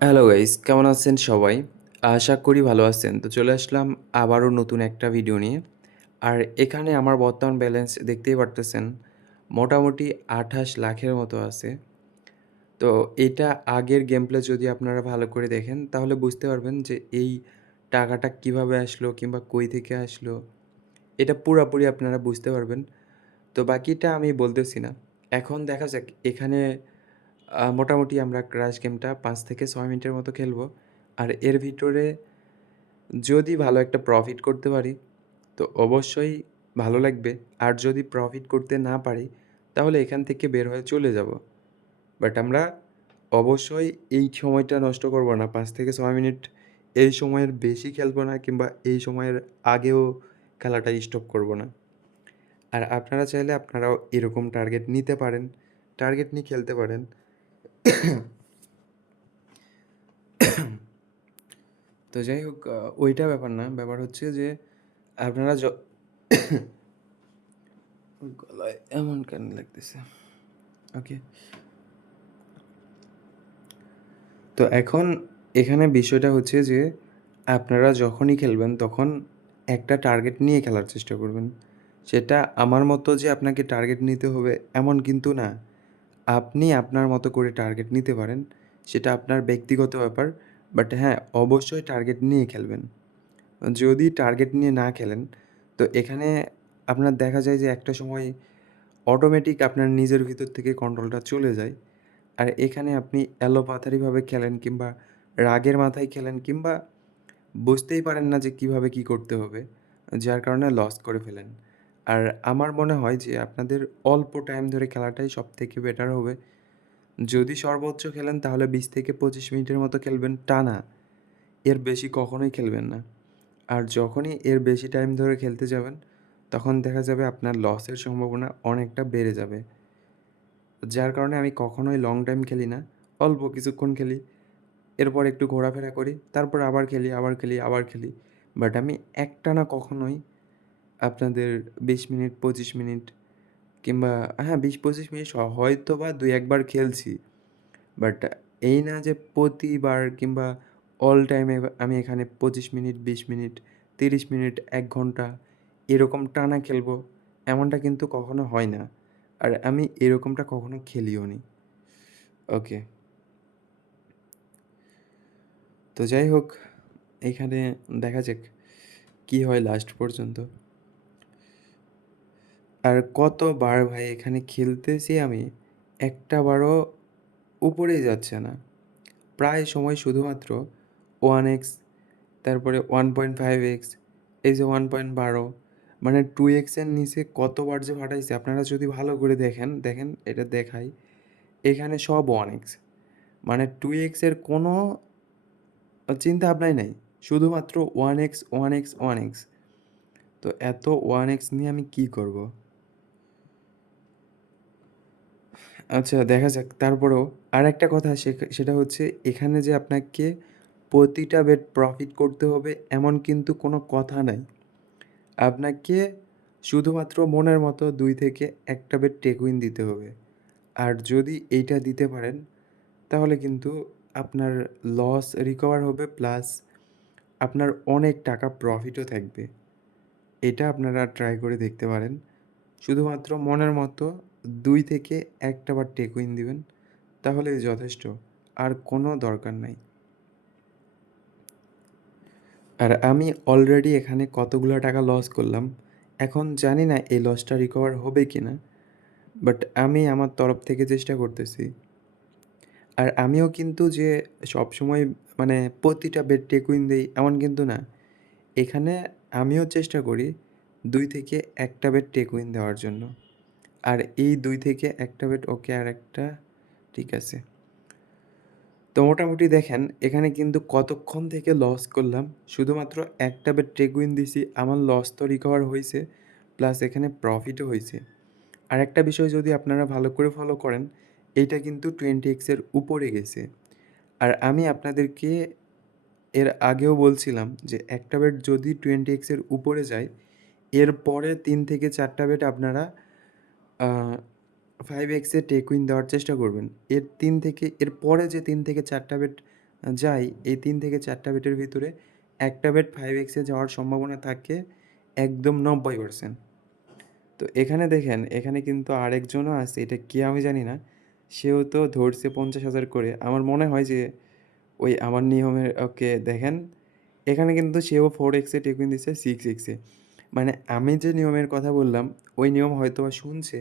Hello guys, কেমন আছেন সবাই? আশা করি ভালো আছেন। তো চলে আসলাম আবারও নতুন একটা ভিডিও নিয়ে। আর এখানে আমার বর্তমান ব্যালেন্স দেখতেই পারতেছেন, মোটামুটি 28,00,000-এর মতো আছে। তো এটা আগের গেম প্লে যদি আপনারা ভালো করে দেখেন, তাহলে বুঝতে পারবেন যে এই টাকাটা কিভাবে আসলো কিংবা কই থেকে আসলো, এটা পুরাপুরি আপনারা বুঝতে পারবেন। তো বাকিটা আমি বলতেছি না। এখন দেখা যাক এখানে মোটামুটি আমরা ক্রাশ গেমটা ৫ থেকে ৬ মিনিটের মতো খেলবো। আর এর ভিতরে যদি ভালো একটা প্রফিট করতে পারি, তো অবশ্যই ভালো লাগবে। আর যদি প্রফিট করতে না পারি, তাহলে এখান থেকে বের হয়ে চলে যাব। বাট আমরা অবশ্যই এই সময়টা নষ্ট করব না। ৫ থেকে ৬ মিনিট এই সময়ের বেশি খেলবো না কিংবা এই সময়ের আগেও খেলাটা স্টপ করব না। আর আপনারা চাইলে আপনারাও এরকম টার্গেট নিতে পারেন। টার্গেট নিয়ে খেলতে পারেন। তো যাই হোক ওইটা ব্যাপার না। ব্যাপার হচ্ছে যে আপনারা গলায় এমন কেন লাগতেছে? ওকে। তো এখন এখানে বিষয়টা হচ্ছে যে আপনারা যখনই খেলবেন তখন একটা টার্গেট নিয়ে খেলার চেষ্টা করবেন। সেটা আমার মতো যে আপনাকে টার্গেট নিতে হবে এমন কিন্তু না। আপনি আপনার মতো করে টার্গেট নিতে পারেন। সেটা আপনার ব্যক্তিগত ব্যাপার। বাট হ্যাঁ, অবশ্যই টার্গেট নিয়ে খেলবেন। যদি টার্গেট নিয়ে না খেলেন, তো এখানে আপনার দেখা যায় যে একটা সময় অটোমেটিক আপনার নিজের ভিতর থেকে কন্ট্রোলটা চলে যায়। আর এখানে আপনি এলোপাথারিভাবে খেলেন কিংবা রাগের মাথায় খেলেন কিংবা বুঝতেই পারেন না যে কীভাবে কী করতে হবে, যার কারণে লস করে ফেলেন। আর আমার মনে হয় যে আপনাদের অল্প টাইম ধরে খেলাটাই সবথেকে বেটার হবে। যদি সর্বোচ্চ খেলেন তাহলে ২০ থেকে ২৫ মিনিটের মতো খেলবেন টানা। এর বেশি কখনোই খেলবেন না। আর যখনই এর বেশি টাইম ধরে খেলতে যাবেন, তখন দেখা যাবে আপনার লসের সম্ভাবনা অনেকটা বেড়ে যাবে। যার কারণে আমি কখনোই লং টাইম খেলি না। অল্প কিছুক্ষণ খেলি। এরপর একটু ঘোরাফেরা করি। তারপর আবার খেলি, আবার খেলি, আবার খেলি। বাট আমি একটানা কখনোই আপনাদের ২০ মিনিট, ২৫ মিনিট কিংবা হ্যাঁ, ২০-২৫ মিনিট হয়তোবা ২-১ বার খেলছি। বাট এই না যে প্রতিবার কিংবা অল টাইমে আমি এখানে ২৫ মিনিট, ২০ মিনিট, ৩০ মিনিট, ১ ঘন্টা এরকম টানা খেলবো, এমনটা কিন্তু কখনো হয় না। আর আমি এরকমটা কখনো খেলিও নি। ওকে। তো যাই হোক, এখানে দেখা যাক কী হয় লাস্ট পর্যন্ত। আর কতবার ভাই এখানে খেলতেছি আমি, একটা বারও উপরেই যাচ্ছে না। প্রায় সময় শুধুমাত্র 1x, তারপরে 1.5x, এই যে 1.12 মানে 2x এর নিচে কতবার যে ফাটাইছে আপনারা যদি ভালো করে দেখেন, দেখেন এটা দেখাই। এখানে সব 1x মানে 2x এর কোনো চিন্তা ভাবনাই নাই। শুধুমাত্র 1x, 1x, 1x। তো এত 1x নিয়ে আমি কি করব? আচ্ছা দেখা যাক। তারপরেও আরেকটা কথা সেটা হচ্ছে এখানে যে আপনাকে প্রতিটা বেট প্রফিট করতে হবে এমন কিন্তু কোনো কথা নাই। আপনাকে শুধুমাত্র মনের মতো ২ থেকে ১ টা বেট টেক উইন দিতে হবে। আর যদি এইটা দিতে পারেন তাহলে কিন্তু আপনার লস রিকভার হবে প্লাস আপনার অনেক টাকা প্রফিটও থাকবে। এটা আপনারা ট্রাই করে দেখতে পারেন। শুধুমাত্র মনের মতো ২ থেকে ১ টা বার টেক উইন দিবেন। তাহলেই যথেষ্ট। আর কোনো দরকার নাই। আর আমি অলরেডি এখানে কতগুলা টাকা লস করলাম। এখন জানি না এই লসটা রিকভার হবে কিনা। বাট আমি আমার তরফ থেকে চেষ্টা করতেছি। আর আমিও কিন্তু যে সবসময় মানে প্রতিটা বেট টেক উইন দেই এমন কিন্তু না। এখানে আমিও চেষ্টা করি ২ থেকে ১ টা বেট টেক উইন দেওয়ার জন্য। আর এই ২ থেকে ১ টা বেট ওকে আরেকটা ঠিক আছে। তো মোটামুটি দেখেন এখানে কিন্তু কতক্ষণ থেকে লস করলাম। শুধুমাত্র একটা বেট টেক উইন দিছি। আমার লস তো রিকভার হইছে। প্লাস এখানে প্রফিটও হইছে। আরেকটা বিষয় যদি আপনারা ভালো করে ফলো করেন, এইটা কিন্তু 20x এর উপরে গেছে। আর আমি আপনাদেরকে এর আগেও বলছিলাম যে একটা বেট যদি 20x এর উপরে যায়, এরপরে ৩ থেকে ৪ টা বেট আপনারা আ 5x এ টেক উইন দেওয়ার চেষ্টা করবেন। এর পরে যে ৩ থেকে ৪ টা বেট যাই, এই ৩ থেকে ৪ টা বেটের ভিতরে একটা বেট 5x এ যাওয়ার সম্ভাবনা থাকে একদম ৯০%। তো এখানে দেখেন, এখানে কিন্তু আরেকজনও আছে, এটা কে আমি জানি না। সেও তো ধরছে ৫০,০০০ করে। আমার মনে হয় যে ওই আমার নিয়মের ওকে দেখেন, এখানে কিন্তু সেও 4x এ টেক উইন দিছে 6x এ। মানে আমি যে নিয়মের কথা বললাম, ওই নিয়ম হয়তোবা শুনছে।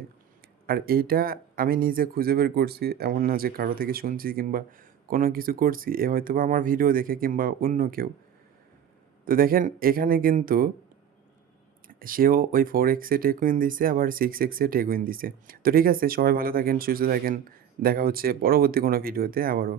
আর এইটা আমি নিজে খুঁজে বের করছি। এমন না যে কারো থেকে শুনছি কিংবা কোনো কিছু করছি। এ হয়তোবা আমার ভিডিও দেখে কিংবা অন্য কেউ। তো দেখেন এখানে কিন্তু সেও ওই 4x এ টেক উইন দিছে আবার 6x এ টেক উইন দিছে। তো ঠিক আছে, সবাই ভালো থাকেন, সুস্থ থাকেন। দেখা হচ্ছে পরবর্তী কোনো ভিডিওতে আবারও।